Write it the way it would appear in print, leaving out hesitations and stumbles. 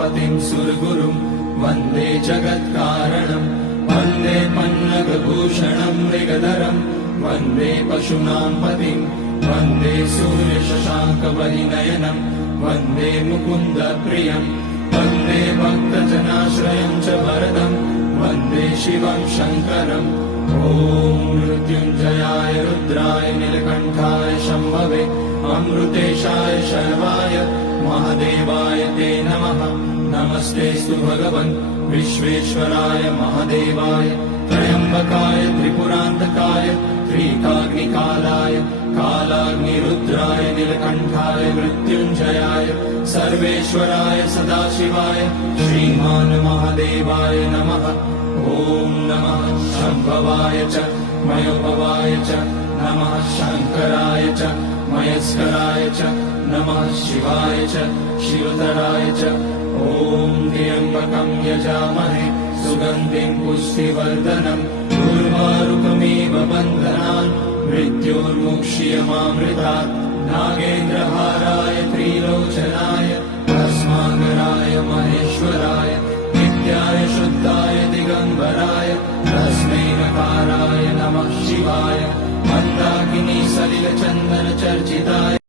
उमापतिं सुरगुरुं वन्दे जगत्कारणं वन्दे पन्नगभूषणं मृगधरं वन्दे पशूनां पतिं वन्दे सूर्यशशाङ्कवलिनयनं वन्दे मुकुन्दप्रियं वन्दे भक्तजनाश्रयं च वरदं वन्दे शिवं शङ्करम् ॐ मृत्युञ्जयाय रुद्राय नीलकण्ठाय शम्भवे अमृतेशाय शर्वाय महादेवाय ते नमः। नमस्तेऽस्तु भगवन् विश्वेश्वराय महादेवाय त्र्यम्बकाय त्रिपुरान्तकाय त्रिकाग्निकालाय कालाग्निरुद्राय नीलकण्ठाय मृत्युञ्जयाय सर्वेश्वराय सदाशिवाय श्रीमान् महादेवाय नमः। ॐ नमः शम्भवाय च मयोभवाय च नमः शङ्कराय च मयस्कराय च नमः शिवाय च शिवतराय च ॐ त्र्यम्बकं यजामहे सुगन्धिं पुष्टिवर्धनम् उर्वारुकमिव बन्धनान् मृत्योर्मुक्ष्यमामृतात् नागेन्द्रहाराय त्रिलोचनाय भस्माकराय महेश्वराय नित्याय शुद्धाय दिगम्बराय तस्मै नकाराय नमः शिवाय मन्दाकिनी सलिलचन्दन चर्चिताय